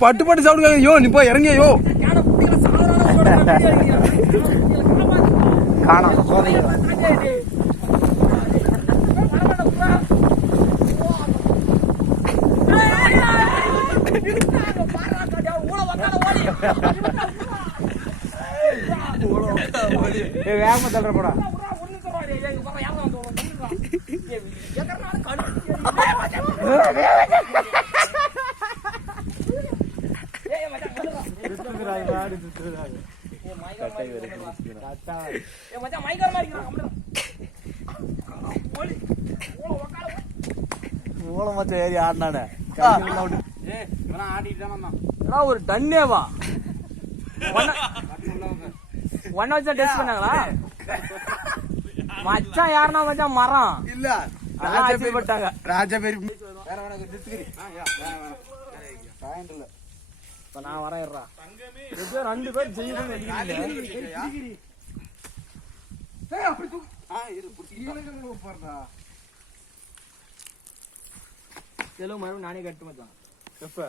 பட்டு பட்டு சவுண்ட் ஐயோ நீ போய் இறங்கியோ காணோம் சோதனை வேகமா தள்ளுற போடா ஏறி ஆடினானே ஒரு டன்னேவா ஒன்ன வச்சா டெஸ்ட் பண்ணாங்களா மச்சான் யாருன்னா மச்சான் மரம் இல்ல ஆச்சரியப்பட்டாங்க ராஜபேரி நான் வரேன் ரெண்டு பேர் செய்யணும் மறுபடியும் நானே கட்டு மச்சான் எப்ப